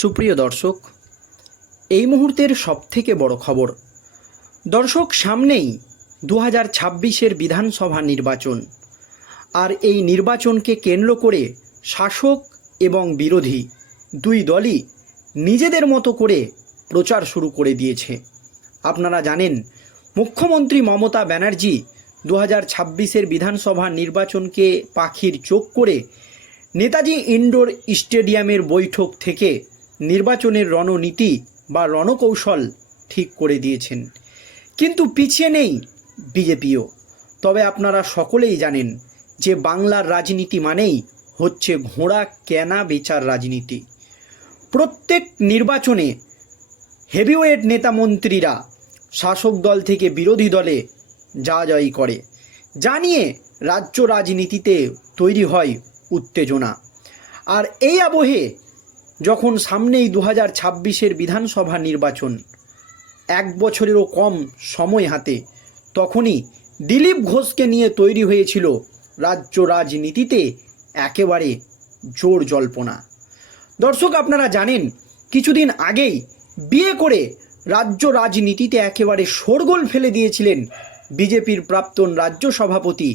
সুপ্রিয় দর্শক, এই মুহূর্তের সবথেকে বড় খবর। দর্শক, সামনেই দু হাজার ছাব্বিশের বিধানসভা নির্বাচন। আর এই নির্বাচনকে কেন্দ্র করে শাসক এবং বিরোধী দুই দলই নিজেদের মতো করে প্রচার শুরু করে দিয়েছে। আপনারা জানেন, মুখ্যমন্ত্রী মমতা ব্যানার্জি দু হাজার ছাব্বিশের বিধানসভা নির্বাচনকে পাখির চোখ করে নেতাজি ইনডোর স্টেডিয়ামের বৈঠক থেকে নির্বাচনের রণনীতি বা রণকৌশল ঠিক করে দিয়েছেন। কিন্তু পিছিয়ে নেই বিজেপিও। তবে আপনারা সকলেই জানেন যে বাংলার রাজনীতি মানেই হচ্ছে ঘোড়া কেনা বেচার রাজনীতি। প্রত্যেক নির্বাচনে হেভিওয়েট নেতা মন্ত্রীরা শাসক দল থেকে বিরোধী দলে যা জয়ী করে, যা নিয়ে রাজ্য রাজনীতিতে তৈরি হয় উত্তেজনা। আর এই আবহে যখন সামনেই দু হাজার ছাব্বিশের বিধানসভা নির্বাচন, এক বছরেরও কম সময় হাতে, তখনই দিলীপ ঘোষকে নিয়ে তৈরি হয়েছিল রাজ্য রাজনীতিতে একেবারে জোর জল্পনা। দর্শক, আপনারা জানেন, কিছুদিন আগেই বিয়ে করে রাজ্য রাজনীতিতে একেবারে শোরগোল ফেলে দিয়েছিলেন বিজেপির প্রাক্তন রাজ্য সভাপতি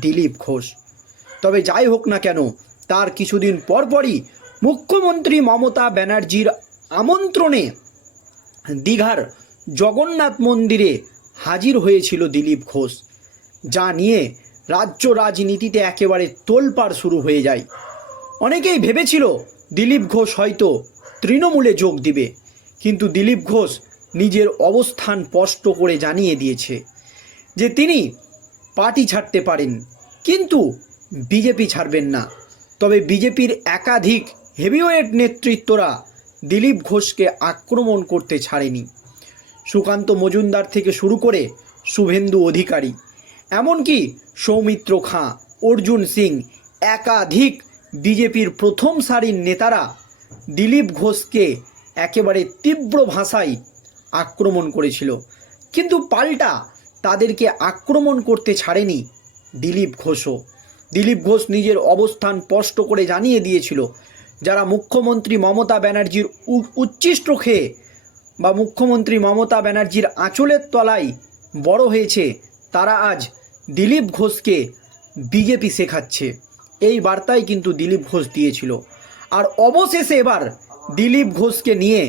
দিলীপ ঘোষ। তবে যাই হোক না কেন, তার কিছুদিন পরপরই মুখ্যমন্ত্রী মমতা ব্যানার্জির আমন্ত্রণে দীঘার জগন্নাথ মন্দিরে হাজির হয়েছিল দিলীপ ঘোষ, যা নিয়ে রাজ্য রাজনীতিতে একেবারে তোলপাড় শুরু হয়ে যায়। অনেকেই ভেবেছিল দিলীপ ঘোষ হয়তো তৃণমূলে যোগ দিবে, কিন্তু দিলীপ ঘোষ নিজের অবস্থান স্পষ্ট করে জানিয়ে দিয়েছে যে তিনি পার্টি ছাড়তে পারেন, কিন্তু বিজেপি ছাড়বেন না। তবে বিজেপির একাধিক হেভিওয়েট নেতৃত্বরা দিলীপ ঘোষকে আক্রমণ করতে ছাড়েনি। সুকান্ত মজুমদার থেকে শুরু করে শুভেন্দু অধিকারী, এমনকি সৌমিত্র খাঁ, অর্জুন সিং একাধিক বিজেপির প্রথম সারির নেতারা দিলীপ ঘোষকে একেবারে তীব্র ভাষায় আক্রমণ করেছিল। কিন্তু পাল্টা তাদেরকে আক্রমণ করতে ছাড়েনি দিলীপ ঘোষও। দিলীপ ঘোষ নিজের অবস্থান স্পষ্ট করে জানিয়ে দিয়েছিল যারা মুখ্যমন্ত্রী মমতা ব্যানার্জির উচ্ছিষ্ট খেয়ে বা মুখ্যমন্ত্রী মমতা ব্যানার্জির আঁচলের তলায় বড় হয়েছে, তারা আজ দিলীপ ঘোষকে বিজেপি শেখাচ্ছে। এই বার্তাই কিন্তু দিলীপ ঘোষ দিয়েছিল। আর অবশেষে এবার দিলীপ ঘোষকে নিয়ে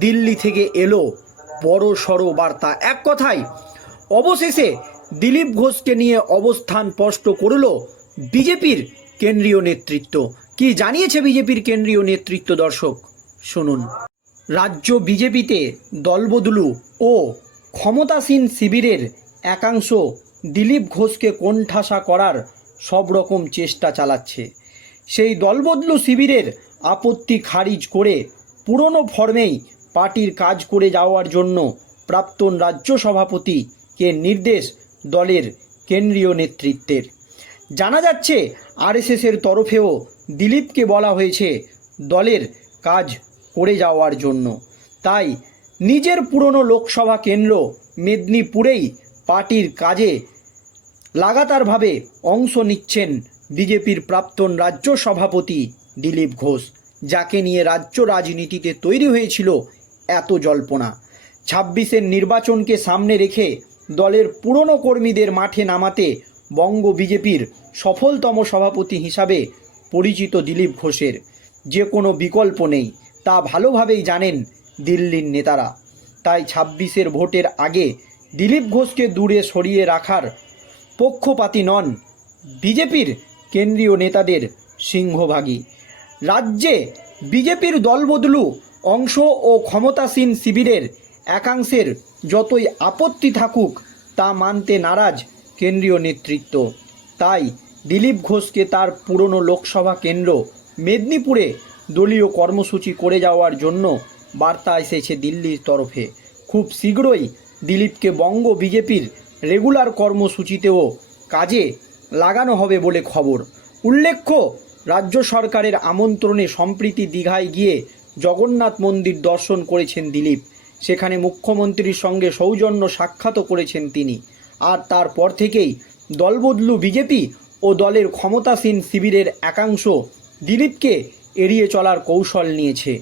দিল্লি থেকে এলো বড় সড়ো বার্তা। এক কথায়, অবশেষে দিলীপ ঘোষকে নিয়ে অবস্থান স্পষ্ট করল বিজেপির কেন্দ্রীয় নেতৃত্ব। কি জানিয়েছে বিজেপির কেন্দ্রীয় নেতৃত্ব দর্শক? শুনুন। রাজ্য বিজেপিতে দলবদলু ও ক্ষমতাসীন শিবিরের একাংশ দিলীপ ঘোষকে কোণঠাসা করার সব রকম চেষ্টা চালাচ্ছে। সেই দলবদলু শিবিরের আপত্তি খারিজ করে পুরনো ফর্মেই পার্টির কাজ করে যাওয়ার জন্য প্রাক্তন রাজ্য সভাপতিকে নির্দেশ দলের কেন্দ্রীয় নেতৃত্বের। জানা যাচ্ছে, আরএসএসের তরফেও দিলীপকে বলা হয়েছে, দলের কাজ করে যাওয়ার জন্য। তাই নিজের পুরনো লোকসভা কেন্দ্র মেদিনীপুরেই পার্টির কাজে লাগাতারভাবে অংশ নিচ্ছেন বিজেপির প্রাক্তন রাজ্য সভাপতি দিলীপ ঘোষ, যাকে নিয়ে রাজ্য রাজনীতিতে তৈরি হয়েছিল এত জল্পনা। ছাব্বিশের নির্বাচনকে সামনে রেখে দলের পুরনো কর্মীদের মাঠে নামাতে বঙ্গ বিজেপির সফলতম সভাপতি হিসাবে পরিচিত দিলীপ ঘোষের। যে কোনো বিকল্প নেই, তা ভালোভাবেই জানেন দিল্লির নেতারা। তাই ছাব্বিশের ভোটের আগে দিলীপ ঘোষকে দূরে সরিয়ে রাখার পক্ষপাতি নন বিজেপির কেন্দ্রীয় নেতাদের সিংহভাগী রাজ্যে বিজেপির দলবদলু অংশ ও ক্ষমতাসীন শিবিরের একাংশের যতই আপত্তি থাকুক, তা মানতে নারাজ কেন্দ্রীয় নেতৃত্ব। তাই দিলীপ ঘোষকে তার পুরনো লোকসভা কেন্দ্র মেদিনীপুরে দলীয় কর্মসূচি করে যাওয়ার জন্য বার্তা এসেছে দিল্লির তরফে। খুব শীঘ্রই দিলীপকে বঙ্গ বিজেপির রেগুলার কর্মসূচিতেও কাজে লাগানো হবে বলে খবর। উল্লেখ্য, রাজ্য সরকারের আমন্ত্রণে সম্প্রীতি দীঘায় গিয়ে জগন্নাথ মন্দির দর্শন করেছেন দিলীপ। সেখানে মুখ্যমন্ত্রীর সঙ্গে সৌজন্য সাক্ষাৎও করেছেন তিনি। আর তারপর থেকেই দলবদলু বিজেপি ও দলের ক্ষমতাসীন শিবিরের একাংশ দিলীপকে এড়িয়ে চলার কৌশল নিয়েছে।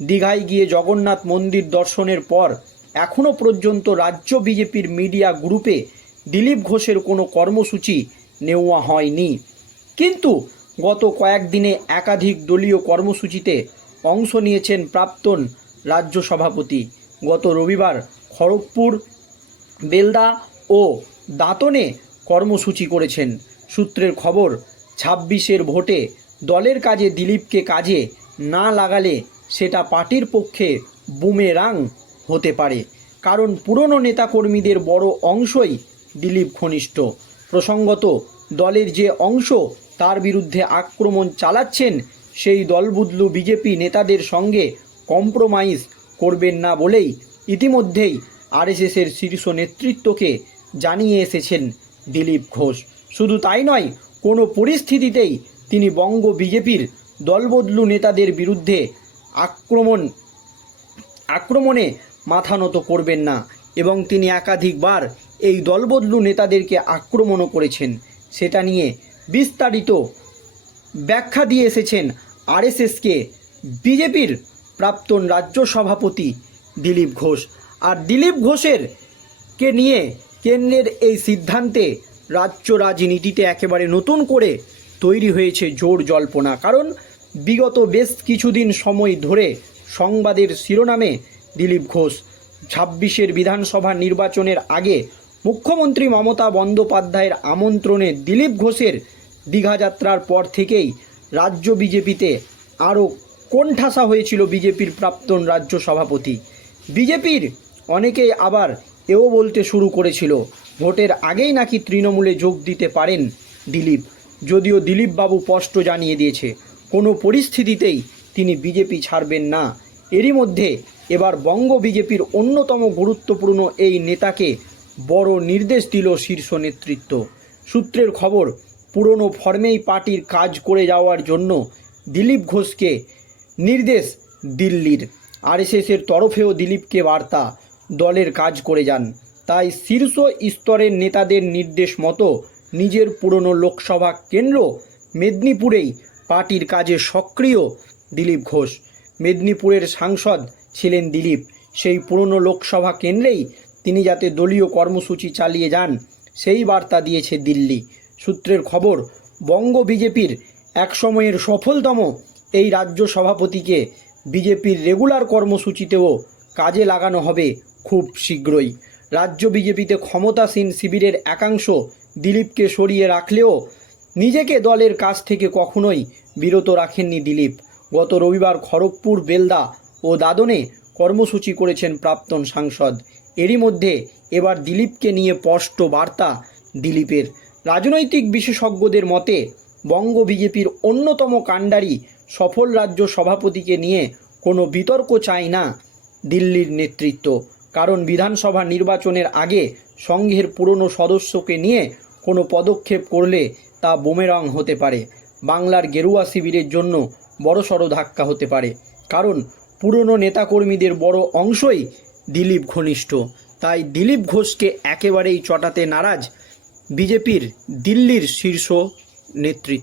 দীঘায় গিয়ে জগন্নাথ মন্দির দর্শনের পর এখনও পর্যন্ত রাজ্য বিজেপির মিডিয়া গ্রুপে দিলীপ ঘোষের কোনো কর্মসূচি নেওয়া হয়নি। কিন্তু গত কয়েকদিনে একাধিক দলীয় কর্মসূচিতে অংশ নিয়েছেন প্রাক্তন রাজ্য সভাপতি। গত রবিবার খড়গপুর, বেলদা ও দাঁতনে কর্মসূচি করেছেন। সূত্রের খবর, ছাব্বিশের ভোটে দলের কাজে দিলীপকে কাজে না লাগালে সেটা পার্টির পক্ষে বুমেরাং হতে পারে। কারণ পুরনো নেতাকর্মীদের বড় অংশই দিলীপ ঘনিষ্ঠ। প্রসঙ্গত, দলের যে অংশ তার বিরুদ্ধে আক্রমণ চালাচ্ছেন, সেই দলবুদলু বিজেপি নেতাদের সঙ্গে কম্প্রোমাইজ করবেন না বলেই ইতিমধ্যেই আরএসএসের শীর্ষ নেতৃত্বকে জানিয়ে এসেছেন দিলীপ ঘোষ। শুধু তাই নয়, কোনো পরিস্থিতিতেই তিনি বঙ্গ বিজেপির দলবদলু নেতাদের বিরুদ্ধে আক্রমণ, আক্রমণে মাথা নত করবেন না এবং তিনি একাধিকবার এই দলবদলু নেতাদেরকে আক্রমণও করেছেন। সেটা নিয়ে বিস্তারিত ব্যাখ্যা দিয়ে এসেছেন আরএসএসকে বিজেপির প্রাক্তন রাজ্য সভাপতি দিলীপ ঘোষ। আর দিলীপ ঘোষের কে নিয়ে কেন্দ্রের এই সিদ্ধান্তে রাজ্য রাজনীতিতে একেবারে নতুন করে তৈরি হয়েছে জোর জল্পনা। কারণ বিগত বেশ কিছুদিন সময় ধরে সংবাদের শিরোনামে দিলীপ ঘোষ, ছাব্বিশের বিধানসভা নির্বাচনের আগে মুখ্যমন্ত্রী মমতা বন্দ্যোপাধ্যায়ের আমন্ত্রণে দিলীপ ঘোষের দীঘা যাত্রার পর থেকেই রাজ্য বিজেপিতে আরও কোণঠাসা হয়েছিল বিজেপির প্রাক্তন রাজ্য সভাপতি। বিজেপির অনেকেই আবার এও বলতে শুরু করেছিল ভোটের আগেই নাকি তৃণমূলে যোগ দিতে পারেন দিলীপ। যদিও দিলীপবাবু স্পষ্ট জানিয়ে দিয়েছে, কোনো পরিস্থিতিতেই তিনি বিজেপি ছাড়বেন না। এরই মধ্যে এবার বঙ্গ বিজেপির অন্যতম গুরুত্বপূর্ণ এই নেতাকে বড় নির্দেশ দিল শীর্ষ নেতৃত্ব। সূত্রের খবর, পুরনো ফর্মেই পার্টির কাজ করে যাওয়ার জন্য দিলীপ ঘোষকে নির্দেশ দিল্লির। আরএসএসের তরফেও দিলীপকে বার্তা, দলের কাজ করে যান। তাই শীর্ষ স্তরের নেতাদের নির্দেশ মতো নিজের পুরনো লোকসভা কেন্দ্র মেদিনীপুরেই পার্টির কাজে সক্রিয় দিলীপ ঘোষ। মেদিনীপুরের সাংসদ ছিলেন দিলীপ। সেই পুরনো লোকসভা কেন্দ্রেই তিনি যাতে দলীয় কর্মসূচি চালিয়ে যান, সেই বার্তা দিয়েছে দিল্লি। সূত্রের খবর, বঙ্গ বিজেপির একসময়ের সফলতম এই রাজ্য সভাপতিকে বিজেপির রেগুলার কর্মসূচিতেও কাজে লাগানো হবে খুব শীঘ্রই। রাজ্য বিজেপিতে ক্ষমতাসীন শিবিরের একাংশ দিলীপকে সরিয়ে রাখলেও নিজেকে দলের কাছ থেকে কখনোই বিরত রাখেননি দিলীপ। গত রবিবার খড়গপুর, বেলদা ও দাদনে কর্মসূচি করেছেন প্রাক্তন সাংসদ। এরই মধ্যে এবার দিলীপকে নিয়ে স্পষ্ট বার্তা দিলীপের। রাজনৈতিক বিশেষজ্ঞদের মতে, বঙ্গ বিজেপির অন্যতম কাণ্ডারি সফল রাজ্য সভাপতিকে নিয়ে কোনো বিতর্ক চায় না দিল্লির নেতৃত্ব। কারণ বিধানসভা নির্বাচনের আগে সংঘের পুরনো সদস্যকে নিয়ে কোনো পদক্ষেপ করলে তা বোমেরং হতে পারে। বাংলার গেরুয়া শিবিরের জন্য বড়সড় ধাক্কা হতে পারে। কারণ পুরনো নেতাকর্মীদের বড় অংশই দিলীপ ঘনিষ্ঠ। তাই দিলীপ ঘোষকে একেবারেই চটাতে নারাজ বিজেপির দিল্লির শীর্ষ নেতৃত্ব